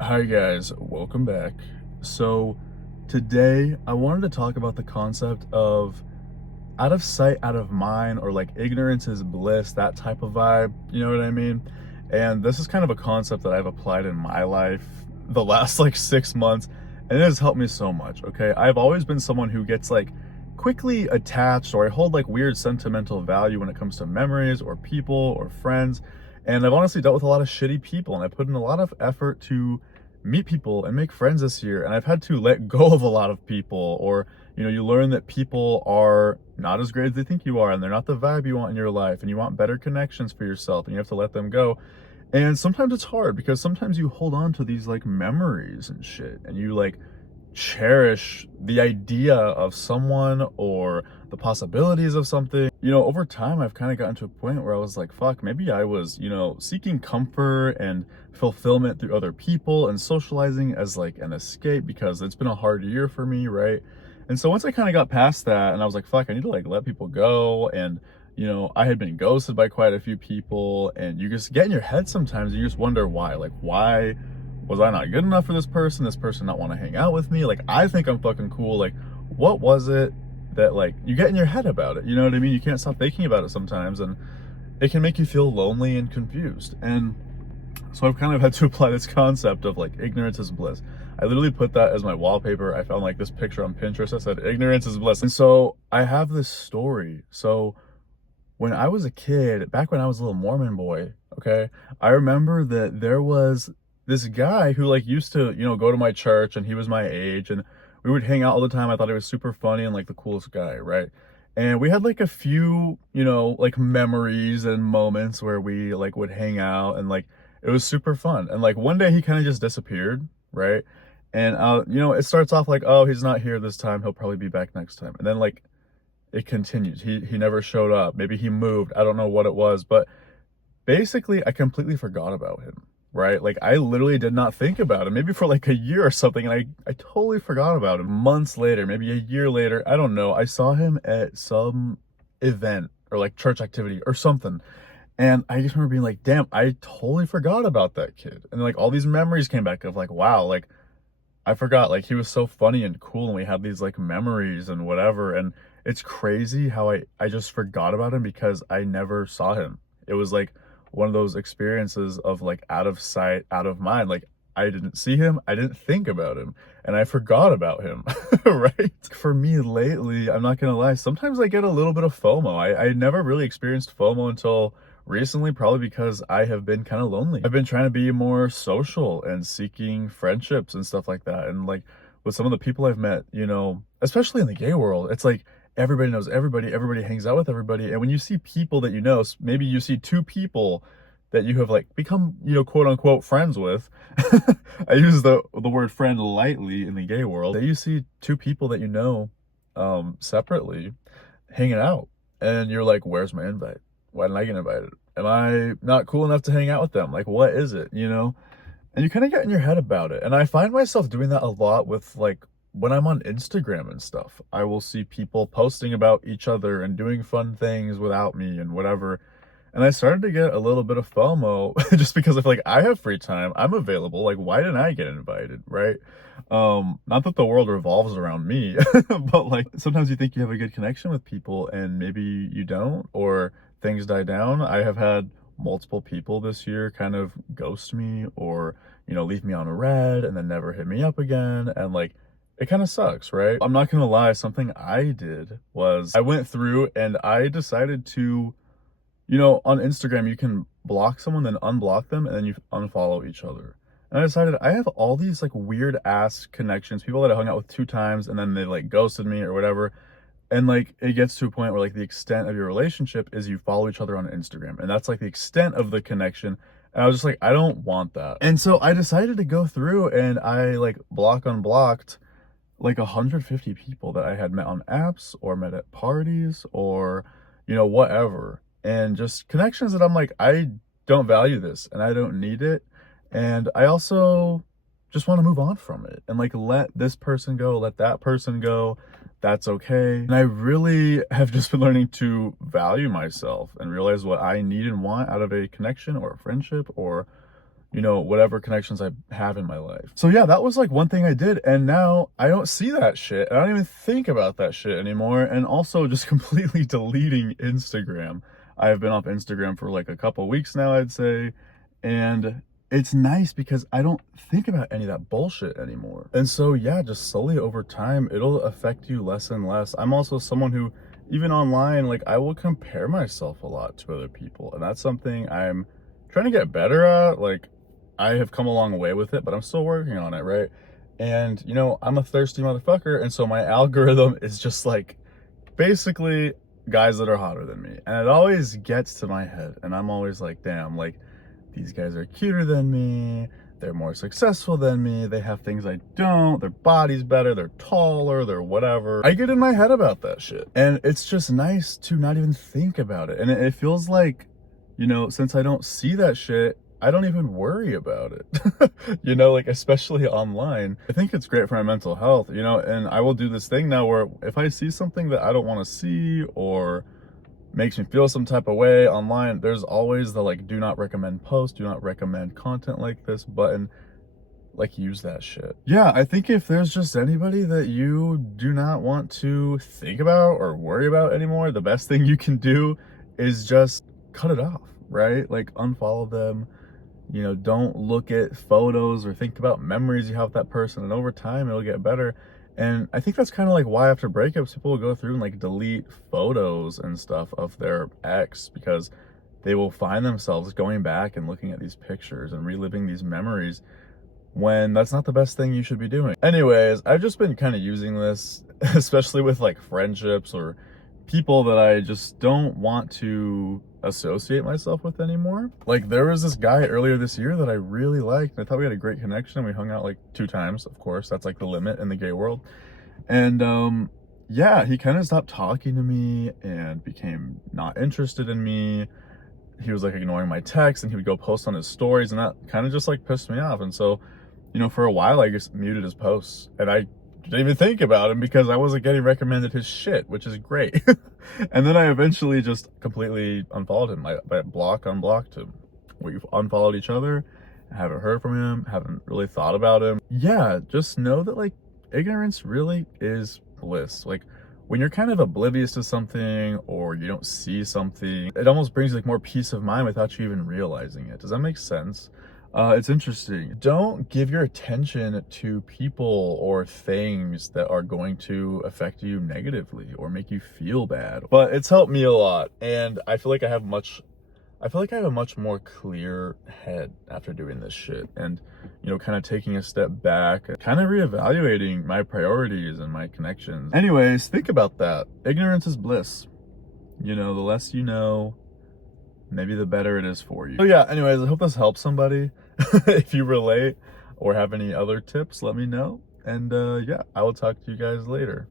Hi guys, welcome back. So today I wanted to talk about the concept of out of sight, out of mind, or like ignorance is bliss, that type of vibe, you know what I mean? And this is kind of a concept that I've applied in my life the last like 6 months, and it has helped me so much, okay? I've always been someone who gets like quickly attached, or I hold like weird sentimental value when it comes to memories or people or friends. And I've honestly dealt with a lot of shitty people, and I put in a lot of effort to meet people and make friends this year. And I've had to let go of a lot of people, or you learn that people are not as great as they think you are, and they're not the vibe you want in your life, and you want better connections for yourself, and you have to let them go. And sometimes it's hard because sometimes you hold on to these like memories and shit, and you like cherish the idea of someone or the possibilities of something. Over time, I've kind of gotten to a point where I was like, fuck, maybe I was, seeking comfort and fulfillment through other people and socializing as like an escape because it's been a hard year for me, right? And so once I kind of got past that and I was like, fuck, I need to like let people go. And, I had been ghosted by quite a few people, and you just get in your head sometimes. You just wonder why. Like, why was I not good enough for this person? This person not want to hang out with me? Like, I think I'm fucking cool. Like, what was it that like you get in your head about it? You know what I mean? You can't stop thinking about it sometimes, and it can make you feel lonely and confused. And so I've kind of had to apply this concept of like ignorance is bliss. I literally put that as my wallpaper. I found like this picture on Pinterest that said ignorance is bliss. And so I have this story. So when I was a kid, back when I was a little Mormon boy, okay, I remember that there was this guy who like used to, go to my church, and he was my age, and we would hang out all the time. I thought he was super funny and like the coolest guy, right? And we had like a few, like memories and moments where we like would hang out, and like it was super fun. And like one day he kind of just disappeared, right? And it starts off like, oh, he's not here this time. He'll probably be back next time. And then like it continued. He never showed up. Maybe he moved. I don't know what it was, but basically I completely forgot about him, right? Like I literally did not think about him, maybe for like a year or something, and I totally forgot about him. Months later, maybe a year later, I don't know, I saw him at some event or like church activity or something. And I just remember being like, damn, I totally forgot about that kid. And like all these memories came back of like, wow, like I forgot, like he was so funny and cool, and we had these like memories and whatever. And it's crazy how I just forgot about him because I never saw him. It was like one of those experiences of like out of sight, out of mind. Like I didn't see him, I didn't think about him, and I forgot about him. Right? For me lately, I'm not gonna lie, sometimes I get a little bit of FOMO. I never really experienced FOMO until recently, probably because I have been kind of lonely. I've been trying to be more social and seeking friendships and stuff like that. And like with some of the people I've met, especially in the gay world, it's like everybody knows everybody, everybody hangs out with everybody. And when you see people that maybe you see two people that you have like become, quote unquote friends with. I use the word friend lightly in the gay world. That you see two people that separately hanging out, and you're like, where's my invite? Why didn't I get invited? Am I not cool enough to hang out with them? Like, what is it, And you kind of get in your head about it. And I find myself doing that a lot with like when I'm on Instagram and stuff. I will see people posting about each other and doing fun things without me and whatever. And I started to get a little bit of FOMO just because of like I have free time, I'm available. Like, why didn't I get invited, right? Not that the world revolves around me, but like sometimes you think you have a good connection with people and maybe you don't, or things die down. I have had multiple people this year kind of ghost me, or leave me on red and then never hit me up again, and like it kind of sucks, right? I'm not gonna lie, something I did was I went through and I decided to, on Instagram, you can block someone, then unblock them, and then you unfollow each other. And I decided I have all these like weird ass connections, people that I hung out with 2 times and then they like ghosted me or whatever. And like it gets to a point where like the extent of your relationship is you follow each other on Instagram. And that's like the extent of the connection. And I was just like, I don't want that. And so I decided to go through and I like unblocked like 150 people that I had met on apps or met at parties or, whatever. And just connections that I'm like, I don't value this and I don't need it. And I also just want to move on from it and like let this person go, let that person go. That's okay. And I really have just been learning to value myself and realize what I need and want out of a connection or a friendship or, you know, whatever connections I have in my life. So yeah, that was like one thing I did. And now I don't see that shit. I don't even think about that shit anymore. And also just completely deleting Instagram. I've been off Instagram for like a couple weeks now, I'd say. And it's nice because I don't think about any of that bullshit anymore. And so yeah, just slowly over time, it'll affect you less and less. I'm also someone who, even online, like I will compare myself a lot to other people. And that's something I'm trying to get better at. Like, I have come a long way with it, but I'm still working on it, right? And, you know, I'm a thirsty motherfucker, and so my algorithm is just like basically guys that are hotter than me. And it always gets to my head, and I'm always like, damn, like these guys are cuter than me, they're more successful than me, they have things I don't, their body's better, they're taller, they're whatever. I get in my head about that shit. And it's just nice to not even think about it. And it feels like, you know, since I don't see that shit, I don't even worry about it. You know, like especially online. I think it's great for my mental health, you know, and I will do this thing now where if I see something that I don't want to see or makes me feel some type of way online, there's always the like do not recommend post, do not recommend content like this button. Like, use that shit. Yeah, I think if there's just anybody that you do not want to think about or worry about anymore, the best thing you can do is just cut it off, right? Like, unfollow them. You know, don't look at photos or think about memories you have with that person, and over time it'll get better. And I think that's kind of like why after breakups people will go through and like delete photos and stuff of their ex, because they will find themselves going back and looking at these pictures and reliving these memories when that's not the best thing you should be doing. Anyways, I've just been kind of using this, especially with like friendships or people that I just don't want to associate myself with anymore. Like, there was this guy earlier this year that I really liked. I thought we had a great connection. We hung out like 2 times, of course. That's like the limit in the gay world. And yeah, he kind of stopped talking to me and became not interested in me. He was like ignoring my texts, and he would go post on his stories, and that kind of just like pissed me off. And so, you know, for a while I just muted his posts, and I didn't even think about him because I wasn't getting recommended his shit, which is great. And then I eventually just completely unfollowed him. I unblocked him. We've unfollowed each other. I haven't heard from him, haven't really thought about him. Yeah, just know that like ignorance really is bliss. Like, when you're kind of oblivious to something or you don't see something, it almost brings like more peace of mind without you even realizing it. Does that make sense? It's interesting. Don't give your attention to people or things that are going to affect you negatively or make you feel bad. But it's helped me a lot, and I feel like I have a much more clear head after doing this shit, and, you know, kind of taking a step back, kind of reevaluating my priorities and my connections. Anyways, think about that. Ignorance is bliss. You know, the less you know, maybe the better it is for you. So yeah, anyways, I hope this helps somebody. If you relate or have any other tips, let me know. And yeah, I will talk to you guys later.